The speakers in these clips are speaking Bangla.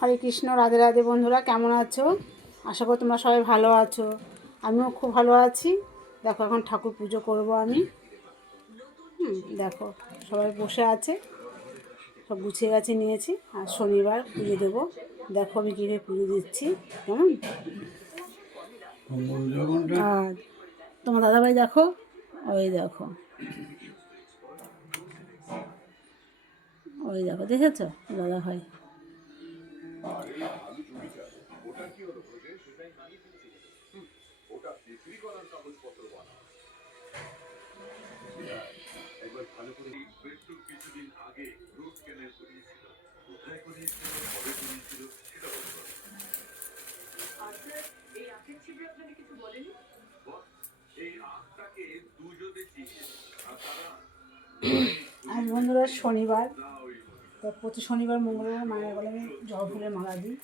হরে কৃষ্ণ, রাধে রাধে। বন্ধুরা কেমন আছো? আশা করি তোমরা সবাই ভালো আছো। আমিও খুব ভালো আছি। দেখো এখন ঠাকুর পুজো করব আমি। দেখো সবাই বসে আছে, সব গুছিয়ে গাছে নিয়েছি। আর শনিবার পুজো দেবো। দেখো আমি কীভাবে পুজো দিচ্ছি কেমন। আর তোমার দাদাভাই দেখো, ওই দেখো, ওই দেখো, দেখেছো দাদাভাই? আর বন্ধুরা শনিবার, তো প্রতি শনিবার মঙ্গলবার মায়ের বলে আমি জবা ফুলের মালা দিই।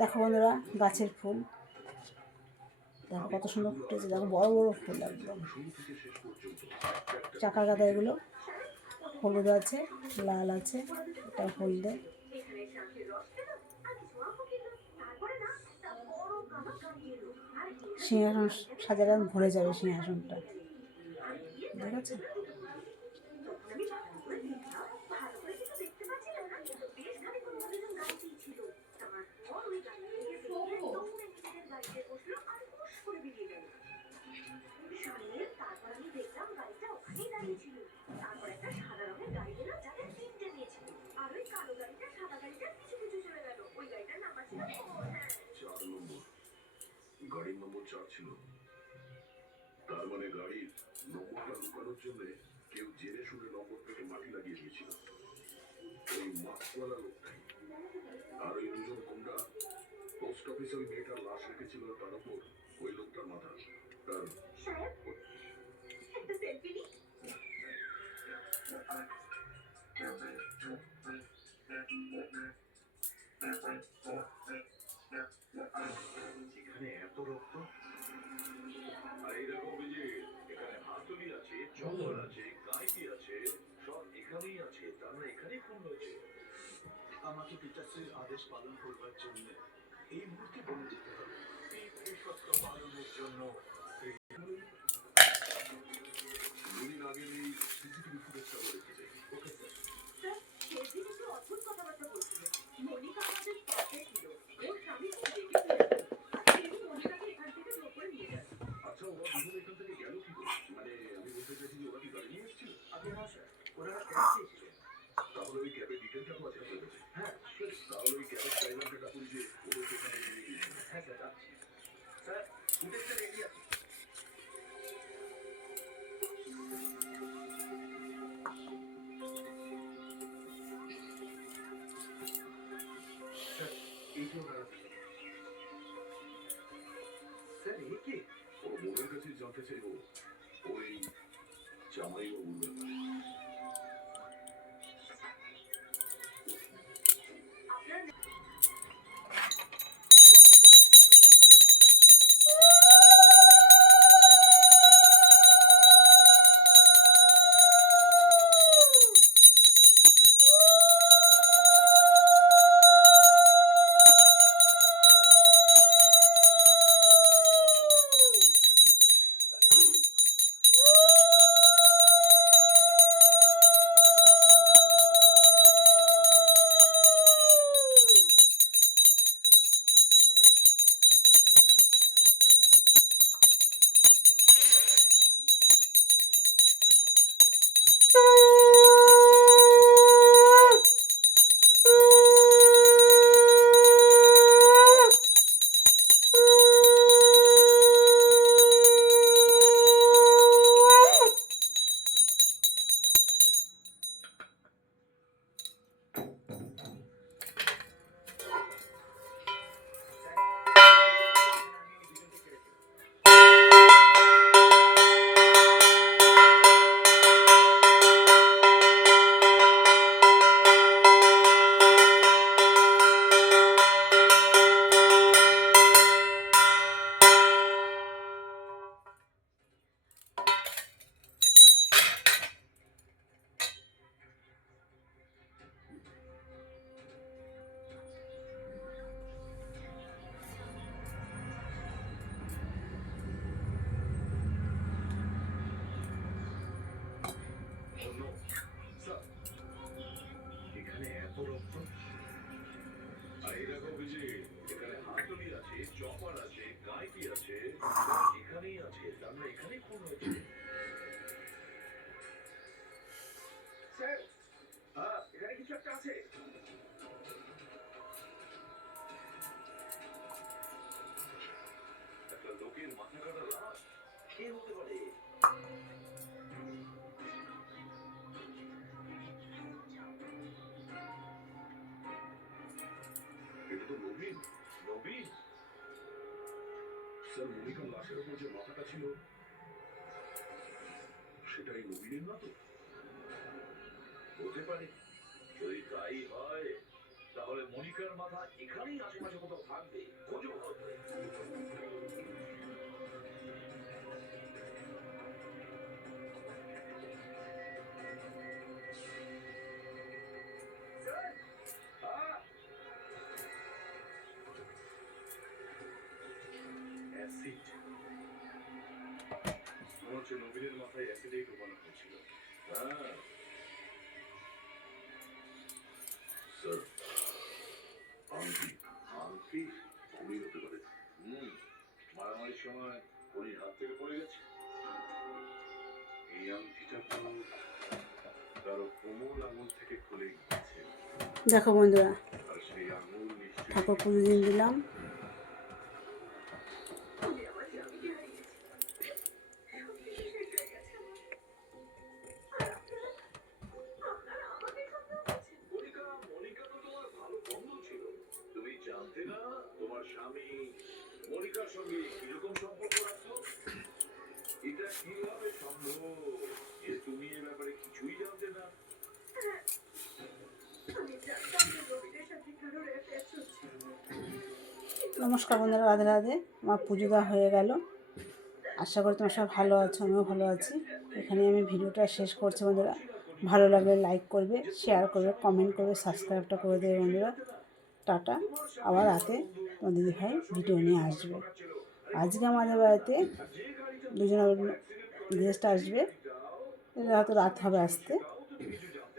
দেখো বন্ধুরা গাছের ফুল, দেখো কত সুন্দর ফুটেছে। দেখো বড় বড় ফুল, একদম চাকা গাঁদা। এগুলো হলুদ আছে, লাল আছে, এটা হলদে। সিংহাসন সাজালে ভরে যাবে সিংহাসনটা, ঠিক আছে? গাড়ির নম্বর 4 ছিল, তার মানে গাড়ির নম্বরটা লুকানোর জন্য কেউ জেনে শুনে নম্বর প্লেটে মাটি লাগিয়ে দিয়েছিল। ওই মাস্কওয়ালা লোকটাই। আর ওই দুজন গুন্ডা পোস্ট অফিসে ওই মেয়েটার লাশ রেখেছিল, তার উপর ওই লোকটার মাথা। তার এখানে এত রক্ত। আর এইরকম অভিজিৎ, এখানে হাতুড়ি আছে, চন্দন আছে, কাইটি আছে, সব এখানেই আছে। তার মানে এখানেই খুন হয়েছে। আমাকে পিতাশ্রীর আদেশ পালন করবার জন্য এই মুহূর্তে বনে যেতে হবে। এই সত্য পালনের জন্য দুদিন আগে এই সিসিটিভি ফুটেজটা রেখে যাই। Okay sir. ওনারা ক্যাব চেয়েছিলেন। তাহলে ওই ক্যাবের ডিটেলটাও আছে আপনার কাছে? হ্যাঁ, শিওর। তাহলে ওই ক্যাবের ড্রাইভারকে ডাকুন যে ওদের সেখানে নিয়ে গিয়েছিল। হ্যাঁ স্যার, যাচ্ছি। স্যার, ফুটেজটা রেডি আছে। স্যার, এই যে ওনারা দুজন। স্যার, এ কে? ওর বোনের কাছে জানতে চাইবো ওই জামাইবাবুর ব্যাপারে। এখানে এত রক্ত। আর এই দেখো বিজি, এখানে হাতুড়ি আছে, চপার আছে, কাঁইটি আছে, এখানেই আছে, তার মানে এখানেই খুন হয়েছে। স্যার, এখানে কিছু একটা আছে। একটা লোকের মাথা কাটা লাশ। কে হতে পারে? এটা তো নবীন। নবীন? স্যার, মনিকার লাশের উপর যে মাথাটা ছিল সেটাই নবীনের না তো? হতে পারে। যদি তাই হয়, তাহলে মনিকার মাথা এখানেই আশেপাশে কোথাও থাকবে। খোঁজো ভালো করে। Sir, acid. মনে হচ্ছে নবীনের মাথায় অ্যাসিডেই ঢোকানো হয়েছিল। হ্যাঁ, স্যার, আংটি আংটি। খুবই হতে পারে। মারামারির সময় খনির হাত থেকে পড়ে গেছে। এই আংটিটা তো কারো কোমল আঙুল থেকে খুলে গিয়েছে। দেখো বন্ধুরা, আর সেই আঙুল নিশ্চয়ই ঠাকুর পুজো দিয়ে দিলাম। মনিকা, মনিকা তো তোমার ভালো বন্ধু ছিল। তুমি জানতে না তোমার স্বামী মনিকার সঙ্গে কিরকম সম্পর্ক রাখতো? এটা কিভাবে সম্ভব যে তুমি এ ব্যাপারে কিছুই জানতে না? নমস্কার বন্ধুরা, রাধে রাধে। আমার পুজো দেওয়া হয়ে গেল। আশা করি তোমার সব ভালো আছো, আমিও ভালো আছি। এখানে আমি ভিডিওটা শেষ করছি বন্ধুরা। ভালো লাগলে লাইক করবে, শেয়ার করবে, কমেন্ট করবে, সাবস্ক্রাইবটা করে দেবে বন্ধুরা। টাটা। আবার রাতে তোমার দিদিভাই ভিডিও নিয়ে আসবে। আজকে আমাদের বাড়িতে দুজনের গেস্ট আসবে। হয়তো রাত হবে আসতে,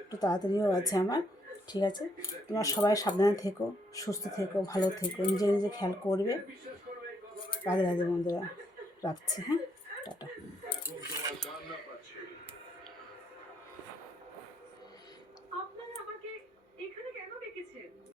একটু তাড়াতাড়িও আছে আমার। ঠিক আছে, তোমরা সবাই সাবধানে থেকো, সুস্থ থেকো, ভালো থেকো, নিজে নিজে খেয়াল করবে। রাধে রাধে বন্ধুরা, রাখছি। হ্যাঁ, টাটা। এখন তোমার কান্না পাচ্ছে।